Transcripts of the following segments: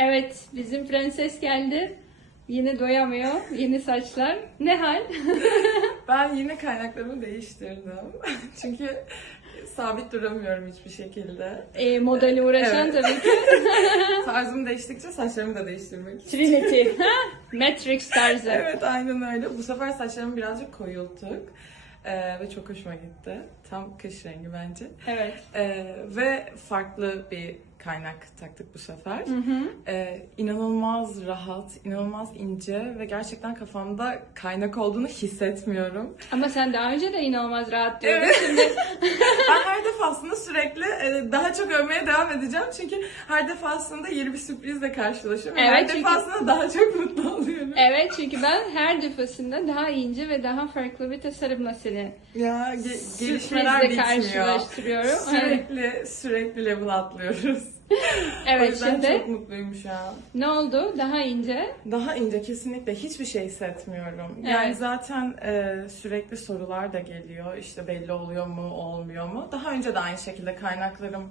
Evet, bizim prenses geldi. Yine doyamıyor. Yeni saçlar. Ne hal? Ben yine kaynaklarımı değiştirdim. Çünkü sabit duramıyorum hiçbir şekilde. e, modeli uğraşan Evet. tabii ki. Tarzım değiştikçe saçlarımı da değiştirmek istiyorum. Trinity. Matrix tarzı. Evet aynen öyle. Bu sefer saçlarımı birazcık koyulttuk. Ee, ve çok hoşuma gitti. Tam kış rengi bence. Evet. Ee, ve farklı bir kaynak taktık bu sefer. Hı hı. Ee, inanılmaz rahat, inanılmaz ince ve gerçekten kafamda kaynak olduğunu hissetmiyorum. Ama sen daha önce de inanılmaz rahat diyordun. Evet. Şimdi Ben her defasında sürekli e, daha çok övmeye devam edeceğim çünkü her defasında yeni bir sürprizle karşılaşıyorum. ve Evet, her çünkü- defasında daha çok mutlu oluyorum. Evet çünkü ben her defasında daha ince ve daha farklı bir tasarımla seni Ya ge- gelişmeler bitmiyor. karşılaştırıyorum. Evet, Sürekli sürekli level atlıyoruz. o evet yüzden şimdi çok mutluyum şu an. ne oldu? Daha ince. Daha ince kesinlikle hiçbir şey hissetmiyorum. Yani Evet. zaten e, sürekli sorular da geliyor. İşte belli oluyor mu, olmuyor mu? Daha önce de aynı şekilde kaynaklarım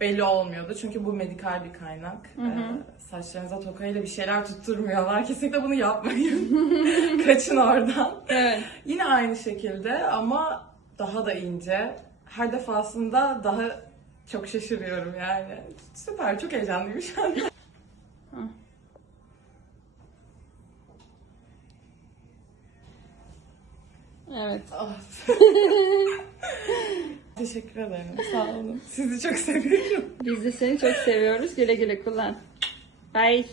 belli olmuyordu. Çünkü bu medikal bir kaynak. Hı hı. E, saçlarınıza tokayla bir şeyler tutturmuyorlar. Kesinlikle bunu yapmayın. Kaçın oradan. Evet. Yine aynı şekilde ama daha da ince. Her defasında daha çok şaşırıyorum yani. Süper, çok heyecanlıyım şu an. Evet. Ah. Teşekkür ederim. Sağ olun. Sizi çok seviyorum. Biz de seni çok seviyoruz. Güle güle kullan. Bye.